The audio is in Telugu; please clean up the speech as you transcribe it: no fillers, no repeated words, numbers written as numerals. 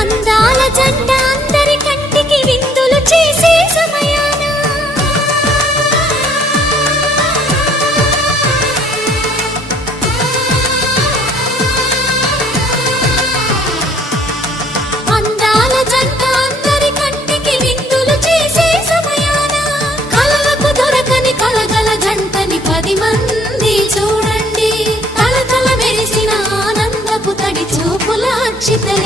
అందాల జంట అందరి కంటికి విందులు చేసే సమయాన అందాల జంట అందరి కంటికి విందులు చేసే సమయాన కలలకు దొరకని కలగల జంటని 10 మంది చూడండి. తల తల మెరిసిన ఆనందపు తడి చూపుల అచ్చితలే